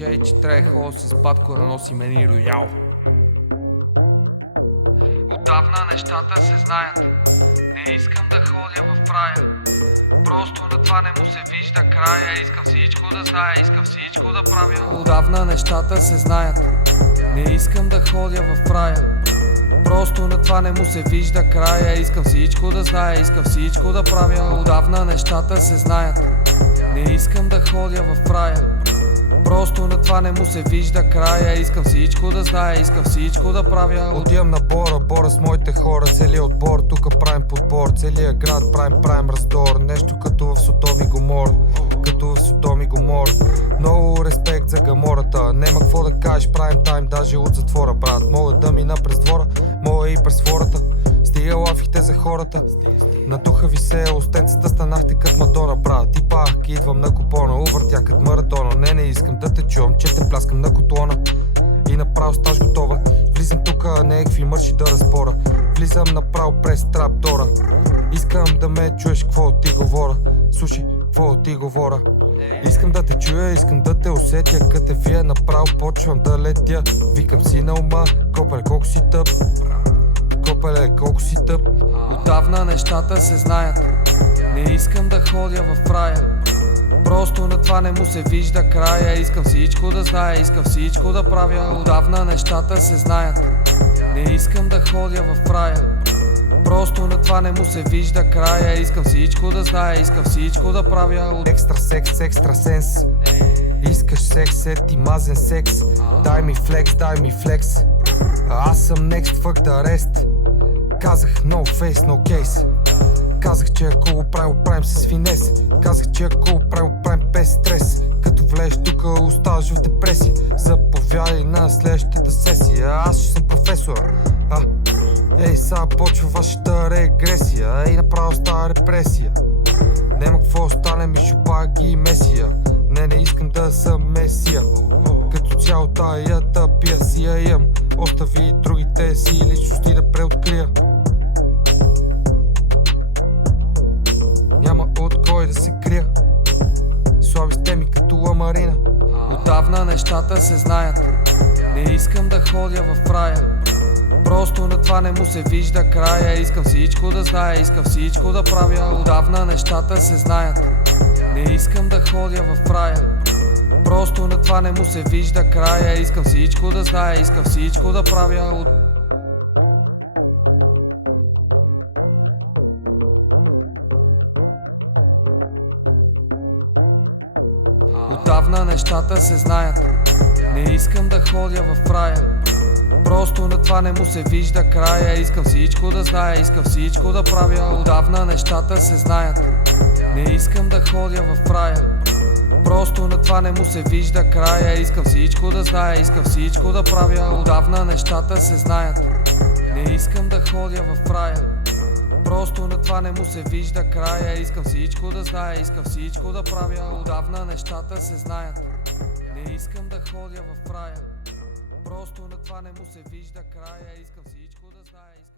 Чей, че трябва с батко да носи мени роял. Отдавна нещата се знаят. Не искам да ходя в рая. Просто на това не му се вижда края. Искам всичко да зная, искам всичко да правя. Отдавна нещата се знаят. Не искам да ходя в рая. Просто на това не му се вижда края. Искам всичко да зная, искам всичко да правя. Отдавна нещата се знаят. Не искам да ходя в рая. Просто на това не му се вижда края. Искам всичко да зная, искам всичко да правя. Отивам на бора с моите хора. Целият отбор, тука правим подбор. Целият град правим раздор. Нещо като в Содом и Гомор. Като в Содом и Гомор. Много респект за гамората. Нема какво да кажеш, правим тайм даже от затвора, брат. Мога да мина през двора, мога и през фората. Стига лафихте за хората. На духа ви се остенцата, станахте кът Мадона, брат. И пак идвам на купона, увъртя кът Марадона. Не искам да те чувам, че те пляскам на котлона. И направо стаж готова. Влизам тука, не екви мърши да разпора. Влизам направо през траптора. Искам да ме чуеш, какво ти говоря. Слушай, какво ти говоря. Искам да те чуя, искам да те усетя. Като вие направо почвам да летя. Викам си на ума, копеле колко си тъп. Копеле колко си тъп. Отдавна нещата се знаят. Не искам да ходя в рая. Просто на това не му се вижда края. Искам всичко да зная, искам всичко да правя. Отдавна нещата се знаят. Не искам да ходя в рая. Просто на това не му се вижда края. Искам всичко да зная, искам всичко да правя. Екстра секс, екстра сенс. Искаш секс, ети мазен секс. Дай ми флекс. Аз съм next, fuck the rest. Казах no face, no case. Казах, че ако го правим с финес. Казах, че ако го правим без стрес. Като влезеш тука, оставаш в депресия. Заповядай на следващата сесия. Аз ще съм професор. Ей, сега почва вашата регресия. Ей, направо става репресия. Нема какво остане ми шупаги и месия. Не искам да съм месия. Като цяло тая тъпия си я имам. Остави другите си личности да преоткрия. Няма от кой да се крия. Слаби сте ми като ламарина. Отдавна нещата се знаят. Не искам да ходя в рая. Просто на това не му се вижда края. Искам всичко да зная, искам всичко да правя. Отдавна нещата се знаят. Не искам да ходя в рая. Просто на това не му се вижда края. Искам всичко да зная, искам всичко да правя. Отдавна нещата се знаят. Не искам да ходя в рая. Просто на това не му се вижда края. Искам всичко да зная, искам всичко да правя. Отдавна нещата се знаят. Не искам да ходя в рая. Просто на това не му се вижда края. Искам всичко да зная, искам всичко да правя. Отдавна нещата се знаят. Не искам да ходя в рая. Просто на това не му се вижда края. Искам всичко да зная, искам всичко да правя. Отдавна нещата се знаят. Не искам да ходя в рая. Просто на това не му се вижда края. Искам всичко да зная.